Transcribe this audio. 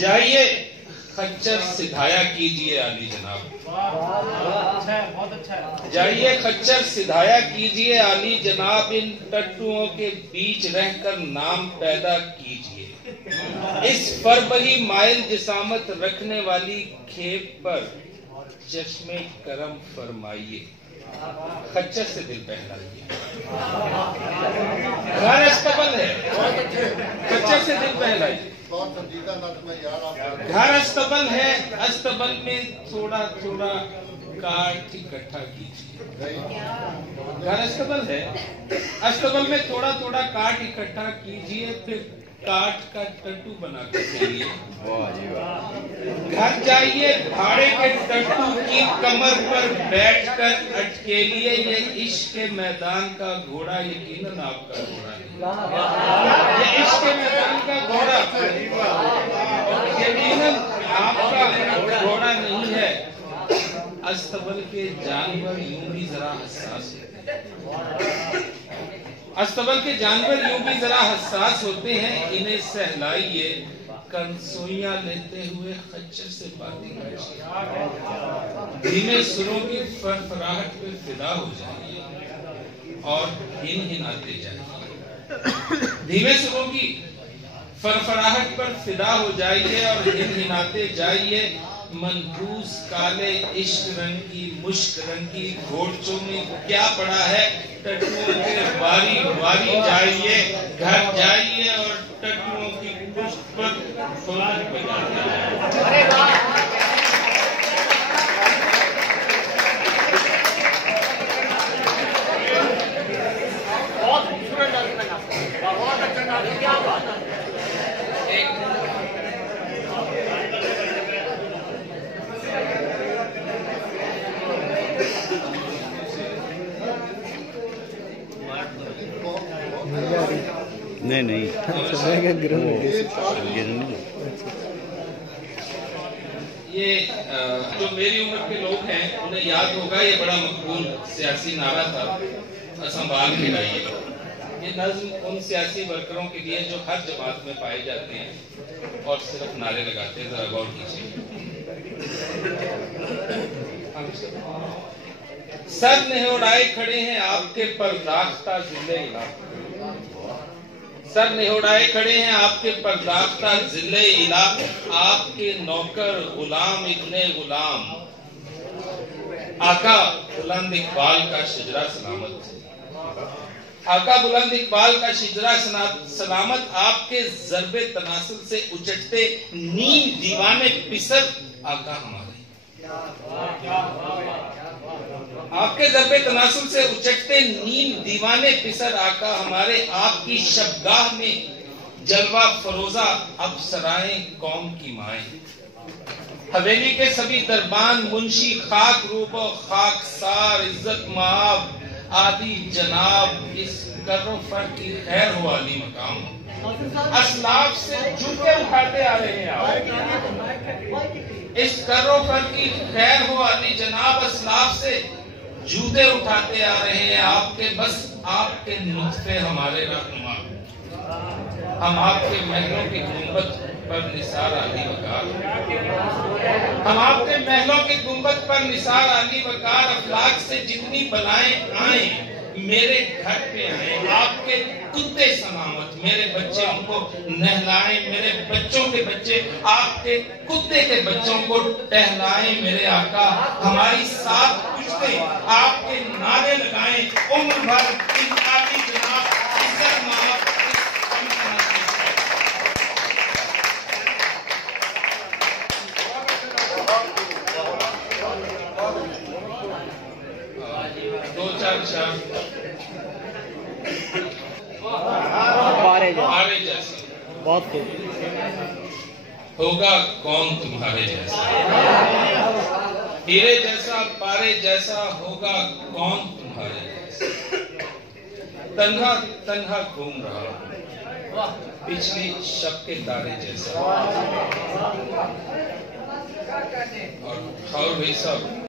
جائیے خچر سدھایا کیجئے عالی جناب، بہت اچھا، جائیے خچر سدھایا کیجئے عالی جناب، ان ٹٹوؤں کے بیچ رہ کر نام پیدا کیجئے، اس فربہی مائل جسامت رکھنے والی کھیپ پر چشم کرم فرمائیے، خچر سے دل بہلائیے۔ گھر استبل ہے، خچر سے دل بہلائیے۔ گھر استبل ہے، استبل میں تھوڑا تھوڑا کاٹ اکٹھا کیجیے۔ گھر استبل ہے، استبل میں تھوڑا تھوڑا کاٹ اکٹھا کیجیے، پھر کاٹ کا ٹٹو بنا کر جائیے۔ گھر جائیے بھاڑے کے ٹٹو کی کمر پر بیٹھ کر اٹکیلیے، یہ عشق کے میدان کا گھوڑا یقیناً آپ کا گھوڑا نہیں، یہ عشق کے میدان کا گھوڑا یقیناً آپ کا گھوڑا نہیں ہے۔ استبل کے جانور یوں بھی ذرا حساس ہوتے ہیں، استبل کے جانور یوں بھی ذرا حساس ہوتے ہیں، انہیں سہلائیے، کنسوئیاں لیتے ہوئے خچر سے باتیں کیجیے، دھیمے سروں کی فرفراہٹ پہ فدا ہو جائیے اور ہنہناتے جائیے، دھیمے سروں کی فرفراہٹ پر فدا ہو جائیے اور ہنہناتے جائیے، منحوس کالے عشق رنگ کی مشک رنگ کی گھوڑچوں میں کیا پڑا ہے، ٹٹوؤں کے باری باری جائیے، گھر جائیے اور ٹٹوؤں کی پشت پر فوراً بجائیے۔ بہت خوبصورت بہت اچھا، کیا بات ہے۔ نہیں یہ جو میری عمر کے لوگ ہیں انہیں یاد ہوگا، یہ بڑا مقبول سیاسی نعرہ تھا، سنبھال کے لائیے۔ یہ نظم ان سیاسی ورکروں کے لیے جو ہر جماعت میں پائے جاتے ہیں اور صرف نعرے لگاتے ہیں، ذرا غور کیجیے۔ سر نے اڑائے کھڑے ہیں آپ کے پرداختہ ذلے الہ، سر نے اڑائے کھڑے ہیں آپ کے پرداختہ ذلے الہ، آپ کے نوکر غلام ابن غلام، آقا بلند اقبال کا شجرہ سلامت، آقا بلند اقبال کا شجرہ سلامت، آپ کے ضرب تناسل سے اچٹتے نیم دیوانے پسر آقا ہمارے، آپ کے ضرب تناسل سے اچٹتے نیم دیوانے پسر آقا ہمارے، آپ کی شبگاہ میں جلوہ فروزہ اب سرائیں قوم کی مائیں، حویلی کے سبھی دربان منشی خاک روب و خاک سار عزت معاب آدی جناب، اس کر و فر کی خیر ہو علی مقام، اسلاف سے جوتے اٹھاتے آ رہے ہیں آپ، اس کر و فر کی خیر ہو علی جناب، اسلاف سے جوتے اٹھاتے آ رہے ہیں آپ کے، بس آپ کے نطفے ہمارے رہنما، ہم آپ کے محلوں کی گنبد پر نثار علی وقار، ہم آپ کے محلوں کی گنبد پر نثار علی وقار، افلاک سے جتنی بلائیں آئیں میرے گھر پہ آئیں، آپ کے کتے سلامت، میرے بچے ان کو نہلائیں، میرے بچوں کے بچے آپ کے کتے کے بچوں کو ٹہلائیں، میرے آقا ہماری ساتھ پشتیں آپ کے نعرے لگائیں، عمر بھر انقلابی جناب عزت مآب دو چار شام پارے جیسا بہت خوب، ہوگا کون تمہارے جیسا، ہیرے جیسا پارے جیسا، ہوگا کون تمہارے جیسا، تنہا تنہا گھوم رہا پچھلی شب کے تارے جیسا، اور بھائی صاحب